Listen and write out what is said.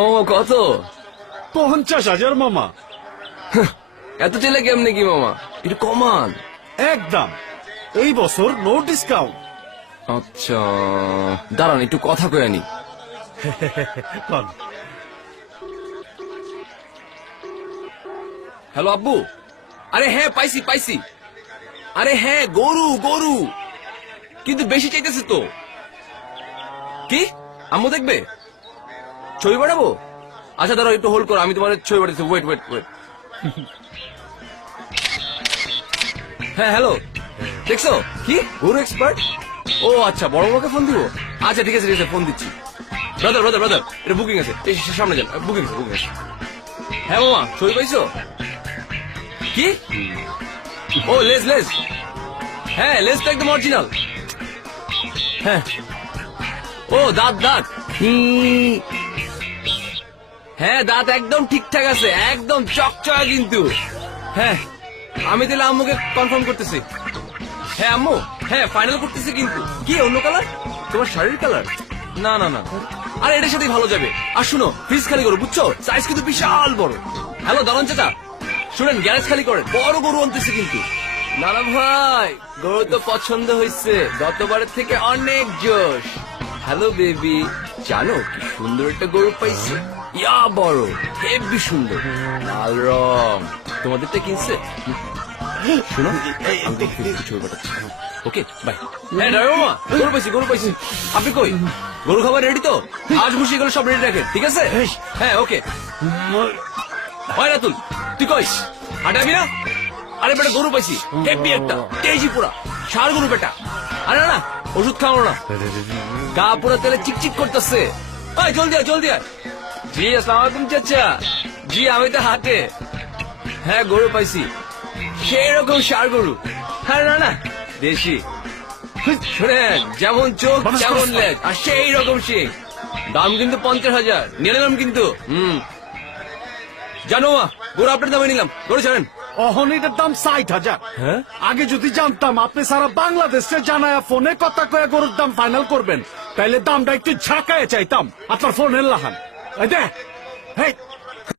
তো কত? পঞ্চাশ হাজার মামা। এত চেলে কেমনে কি মামা? একটু কমান। একদম। এই বছর নো ডিসকাউন্ট আচ্ছা দাঁড়ান একটু কথা কয়ে আনি হ্যালো আব্বু। আরে হ্যাঁ পাইছি পাইছি। আরে হ্যাঁ গরু গরু। কিন্তু বেশি চাইতেছে তো। কি? আম্মু দেখবে? ছবি পাঠাবো আচ্ছা দাঁড়াও, একটু হোল্ড করো, আমি তোমার ছবি পাঠাচ্ছি। ওয়েট ওয়েট ওয়েট হ্যাঁ হ্যালো দেখছ? কি? গুরু এক্সপার্ট ও আচ্ছা বড় বড়কে ফোন দিব? আচ্ছা ঠিক আছে ঠিক আছে ফোন দিচ্ছি। ব্রাদার ব্রাদার ব্রাদার এটা বুকিং আছে। এই সামনে যান বুকিং আছে বুকিং আছে। হ্যাঁ মামা, ছবি পাইছো? কি? ও লেস লেস হ্যাঁ লেস তো একদম অরিজিনাল হ্যাঁ। ও, দাঁত দাঁত। হ্যাঁ দাঁত একদম ঠিকঠাক আছে, একদম চকচকা কিন্তু। হ্যাঁ আমি তাহলে আম্মুকে কনফার্ম করতেছি। হ্যাঁ আম্মু হ্যাঁ ফাইনাল করতেছি কিন্তু। কি, অন্য কালার তোমার শাড়ির কালার না না না। আর, এটার সাথেই ভালো যাবে। আর শুনো ফ্রিজ খালি করো, বুঝছ? সাইজ কিন্তু বিশাল বড়। হ্যালো দারুণ চাচা। শুনেন গ্যারেজ খালি করেন। বড় গরু আনতেছে কিন্তু। না না ভাই, গরু তো পছন্দ হয়েছে গতবারের থেকে অনেক জোশ। হ্যালো বেবি জানো, কি সুন্দর একটা গরু পাইছি। ইয়া বড় হেবি সুন্দর লাল রং। তোমাদেরটা কিনছে? শোনো আমি তোমাকে ছবি পাঠাচ্ছি। Okay bye. গরু পাইছি গরু পাইছি। আপনি কই? গরু খাবার রেডি তো? আজ বসে এগুলো সব রেডি রাখেন ঠিক আছে? হ্যাঁ ওকে। হয় রাতুল তুই কইস? হাঁটাবি না? আরে বেটা গরু পাইছি। হেপি একটা তেজি পুরা সার গরু বেটা। আরে না ওষুধ খাওয়ানো না। গা পুরো তেলে চিকচিক করতেছে। জলদি আয় জলদি আয়। জি আসসালাম আলাইকুম চাচা। জি আমি তো হাটে হ্যাঁ গরু পাইছি। সেই রকম সার গরু। হ্যাঁ না না দেশি। শোনেন যেমন চোখ যেমন। লেজ আর সেই রকম শিং। দাম কিন্তু পঞ্চাশ হাজার নিয়ে নিলাম কিন্তু। হুম। জানো মা গরু আপনার দামে নিলাম। গরু ছাড়েন। অহন এটার দাম ষাট হাজার। হ্যাঁ? আগে যদি জানতাম আপনি সারা বাংলাদেশে জানায়া ফোনে কথা কয়ে গরুর দাম ফাইনাল করবেন তাইলে দামটা একটু ঝাঁকায় চাইতাম। আপনার ফোনের লাহান। 哎，对，哎，